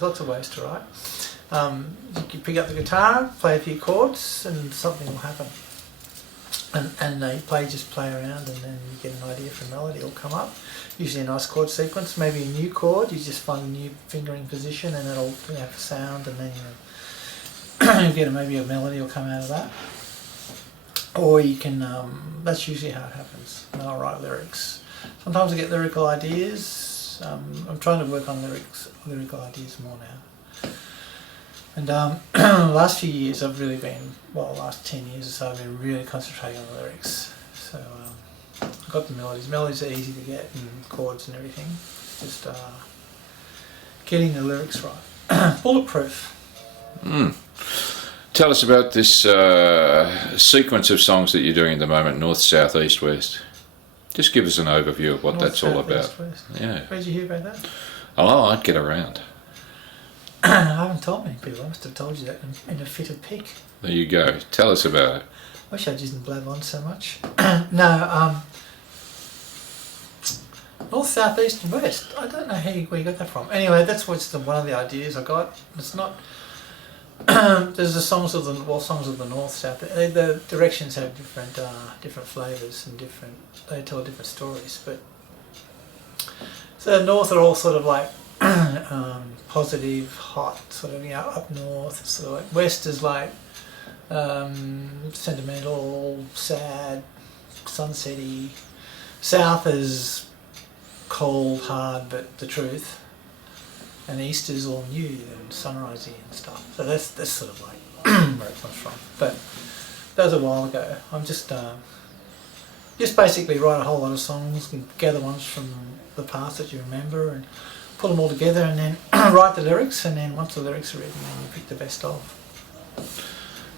There's lots of ways to write. You pick up the guitar, play a few chords, and something will happen. And just play around, and then you get an idea for a melody. It'll come up. Usually a nice chord sequence, maybe a new chord. You just find a new fingering position, and it'll have a sound, and then you get maybe a melody will come out of that. Or you can. That's usually how it happens. And I'll write lyrics. Sometimes I get lyrical ideas. I'm trying to work on lyrical ideas more now. And last few years I've really been, last 10 years or so I've been really concentrating on the lyrics. So I've got the melodies. Melodies are easy to get, and chords and everything. It's just getting the lyrics right. Bulletproof. Tell us about this sequence of songs that you're doing at the moment, north, south, east, west. Just give us an overview of what North, that's all south, about. east, west. Yeah. Where'd you hear about that? Oh, I'd get around. I haven't told many people. I must have told you that in a fit of pique. There you go. Tell us about it. Wish I didn't blab on so much. No, north, south, east and west. I don't know where you got that from. Anyway, that's one of the ideas I got. It's not... there's the songs of the north, south. The directions have different flavours and they tell different stories. But so the north are all sort of like positive, hot, sort of up north. Sort of like west is like sentimental, sad, sunsetty. South is cold, hard, but the truth. And east is all new and sunrisey and stuff. So that's sort of like where it comes from. But that was a while ago. I'm just basically write a whole lot of songs and gather ones from the past that you remember and put them all together, and then write the lyrics, and then once the lyrics are written, then you pick the best of.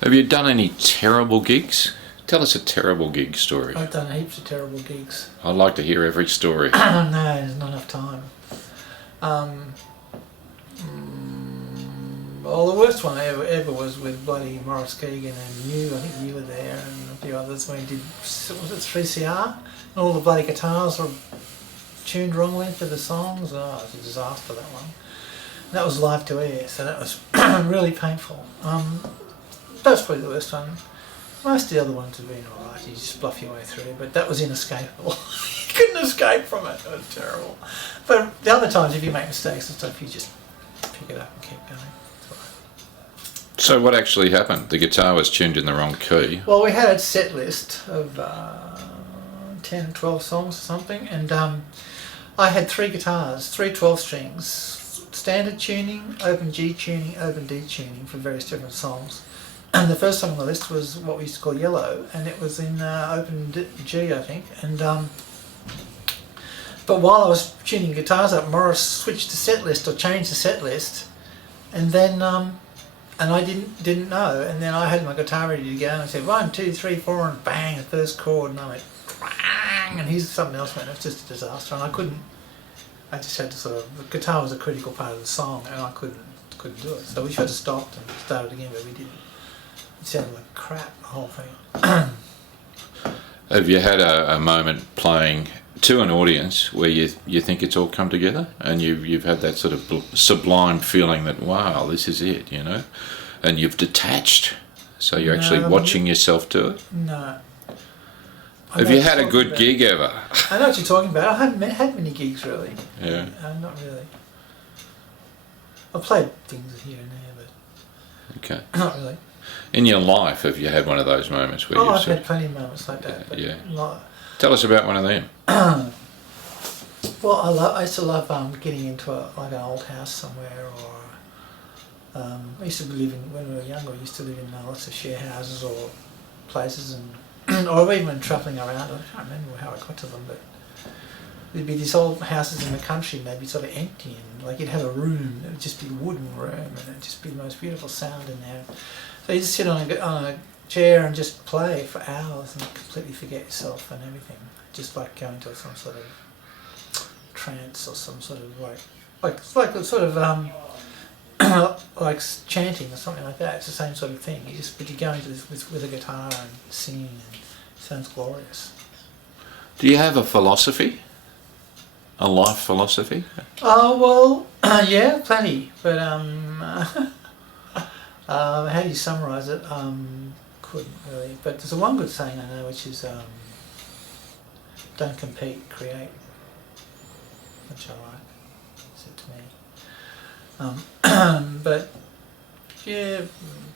Have you done any terrible gigs? Tell us a terrible gig story. I've done heaps of terrible gigs. I'd like to hear every story. No, there's not enough time. Well, the worst one ever was with bloody Morris Keegan and you. I think you were there, and a few others when he did, was it 3CR? And all the bloody guitars were tuned wrongly for the songs. Oh, it was a disaster, that one. And that was live to air, so that was really painful. That's probably the worst one. Most of the other ones have been alright, you just bluff your way through, but that was inescapable. You couldn't escape from it, it was terrible. But the other times, if you make mistakes and stuff, you just pick it up and keep going. So what actually happened? The guitar was tuned in the wrong key. Well, we had a set list of 10 or 12 songs or something, and I had 3 guitars, 3 12 strings, standard tuning, open G tuning, open D tuning for various different songs. And the first song on the list was what we used to call Yellow, and it was in open G, I think. And but while I was tuning guitars up, Morris switched the set list or changed the set list, and then and I didn't know. And then I had my guitar ready to go, and I said 1, 2, 3, 4, and bang, the first chord, and I went bang, and here's something else went. It was just a disaster, and I just had to sort of. The guitar was a critical part of the song, and I couldn't do it. So we should have stopped and started again, but we didn't. It sounded like crap, the whole thing. Have you had a moment playing to an audience where you think it's all come together, and you've had that sort of sublime feeling that, wow, this is it, you know, and you've detached, so you're actually watching yourself do it? No. Have you had a good gig ever? I know what you're talking about. I haven't had many gigs really. Yeah. Not really. I've played things here and there, but okay. Not really. In your life, have you had one of those moments where I've had plenty of moments like that. But yeah. Not... Tell us about one of them. Well, I used to love getting into an old house somewhere, or I used to live in, when we were younger, I used to live in lots of share houses or places, and or even travelling around. I can't remember how I got to them, but there'd be these old houses in the country, and they'd be sort of empty, and like you'd have a room, it would just be a wooden room, and it'd just be the most beautiful sound in there. So you just sit on a chair and just play for hours and completely forget yourself and everything. Just like going to some sort of trance or some sort of like sort of like chanting or something like that. It's the same sort of thing. But you go into this with a guitar and singing, and it sounds glorious. Do you have a philosophy? a life philosophy? Oh well, yeah, plenty. But how do you summarise it? Couldn't really. But there's one good saying I know, which is don't compete, create, which I like. Said to me. But yeah,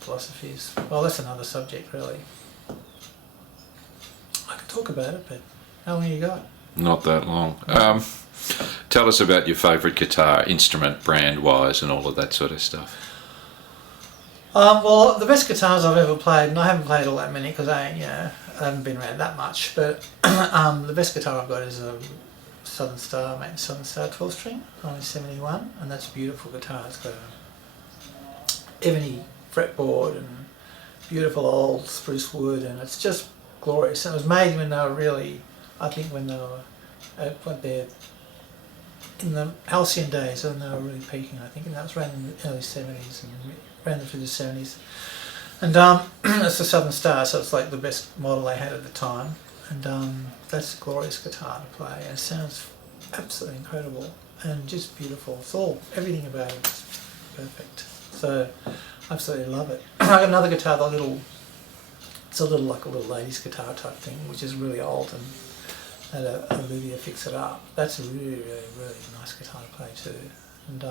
philosophies. Well, that's another subject, really. I could talk about it, but how long you got? Not that long. Tell us about your favourite guitar, instrument, brand-wise, and all of that sort of stuff. Well, the best guitars I've ever played, and I haven't played all that many because I haven't been around that much. But the best guitar I've got is a Southern Star 12-string, 1971, and that's a beautiful guitar. It's got a ebony fretboard and beautiful old spruce wood, and it's just glorious. And it was made when they were really, I think, when they were in the halcyon days, when they were really peaking, I think, and that was around in the early 70s and ran through the 70s. And it's the Southern Star, so it's like the best model they had at the time. And that's a glorious guitar to play, and it sounds absolutely incredible and just beautiful. It's all, everything about it is perfect. So I absolutely love it. I got another guitar, it's a little like a little lady's guitar type thing, which is really old, and had Olivia fix it up. That's a really nice guitar to play too. And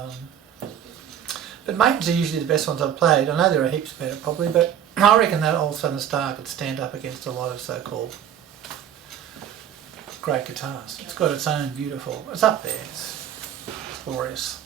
but Maitons are usually the best ones I've played. I know there are heaps better probably, but I reckon that old Southern Star could stand up against a lot of so-called great guitars. It's got its own beautiful, it's up there, it's glorious.